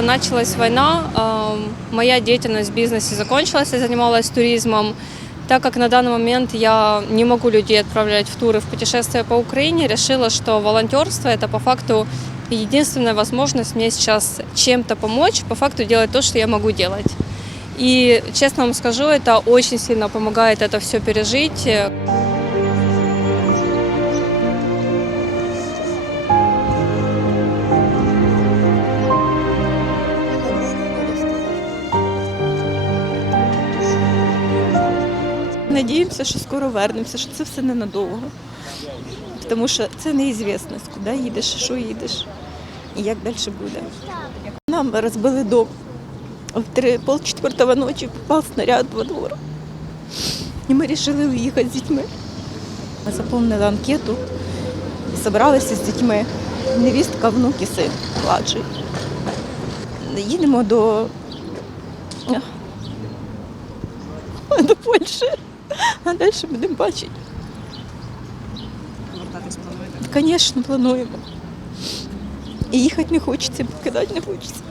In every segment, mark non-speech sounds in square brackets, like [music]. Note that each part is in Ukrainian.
Началась война, э, моя деятельность в бизнесе закончилась, я занималась туризмом. Так как на данный момент я не могу людей отправлять в туры, в путешествия по Украине, решила, что волонтерство – это по факту единственная возможность мне сейчас чем-то помочь, по факту делать то, что я могу делать. И, честно вам скажу, это очень сильно помогает это все пережить. Надіємося, що скоро вернемося, що це все ненадовго. Тому що це неізвісність, куди їдеш, що їдеш і як далі буде. Нам розбили дом. В три, пол четвертого ночі попав снаряд во двор. І ми вирішили уїхати з дітьми. Ми заповнили анкету і зібралися з дітьми. Невістка, внук і син младший. Їдемо до, до Польщі, а далі будемо бачити. Повертатись плануєте? Звісно, плануємо. І їхати не хочеться, покидати не хочеться.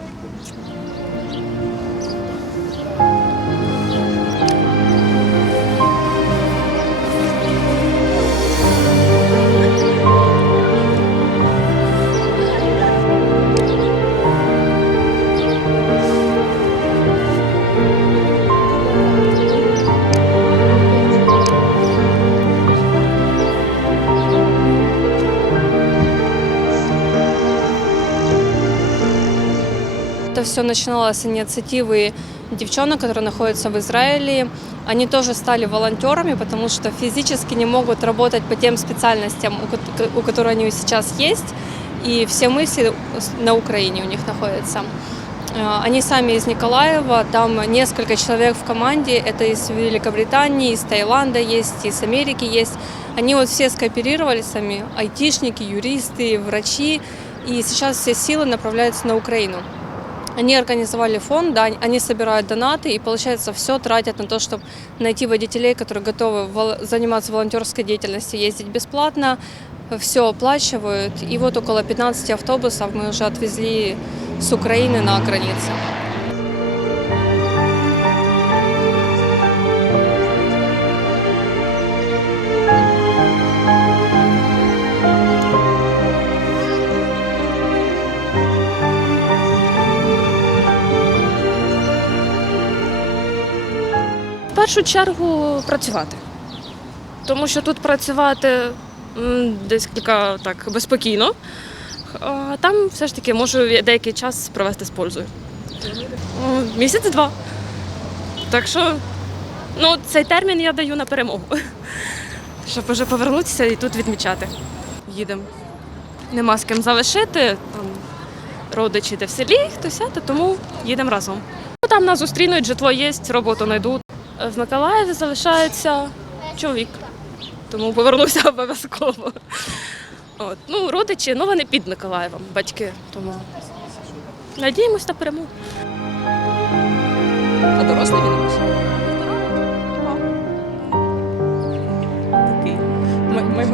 Это все начиналось с инициативы девчонок, которые находятся в Израиле. Они тоже стали волонтерами, потому что физически не могут работать по тем специальностям, у ко- у которых они сейчас есть. И все мысли на Украине у них находятся. Э, Они сами из Николаева, там несколько человек в команде, это из Великобритании, из Таиланда есть, из Америки есть. Они вот все скооперировались сами, айтишники, юристы, врачи, и сейчас все силы направляются на Украину. Они организовали фонд, да, они собирают донаты и, получается, все тратят на то, чтобы найти водителей, которые готовы вол- заниматься волонтерской деятельностью, ездить бесплатно, все оплачивают. И вот около 15 автобусов мы уже отвезли с Украины на границу. Першу чергу працювати. Тому що тут працювати десь кілька так безпокійно. А там все ж таки можу деякий час провести з пользою. Місяць-два. Так що ну, цей термін я даю на перемогу. [laughs] Щоб вже повернутися і тут відмічати. Їдемо. Нема з ким залишити, там родичі де в селі, хтось, то тому їдемо разом. Ну, Там нас зустрінуть, житло є, роботу знайдуть. В Миколаєві залишається чоловік, тому повернуся обов'язково. От. Ну, родичі, ну вони під Миколаєвом, батьки. Тому надіємось на перемогу. А дорослий він? Такий май-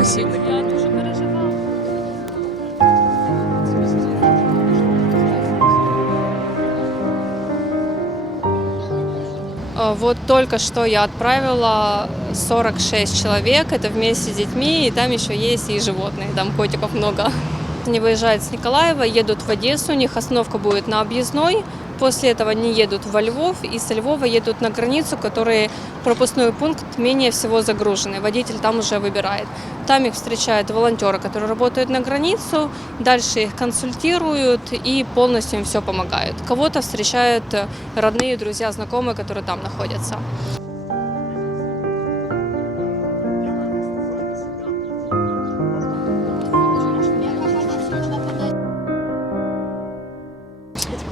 Вот только что я отправила 46 человек, это вместе с детьми, и там еще есть и животные, там котиков много. Они выезжают с Николаева, едут в Одессу, у них остановка будет на объездной, после этого они едут во Львов, и со Львова едут на границу, который пропускной пункт менее всего загруженный, водитель там уже выбирает. Там их встречают волонтеры, которые работают на границу, дальше их консультируют и полностью им все помогают. Кого-то встречают э, родные, друзья, знакомые, которые там находятся.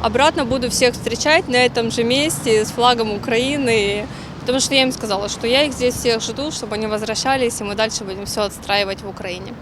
Обратно буду всех встречать на этом же месте с флагом Украины, потому что я им сказала, что я их здесь всех жду, чтобы они возвращались, и мы дальше будем все отстраивать в Украине.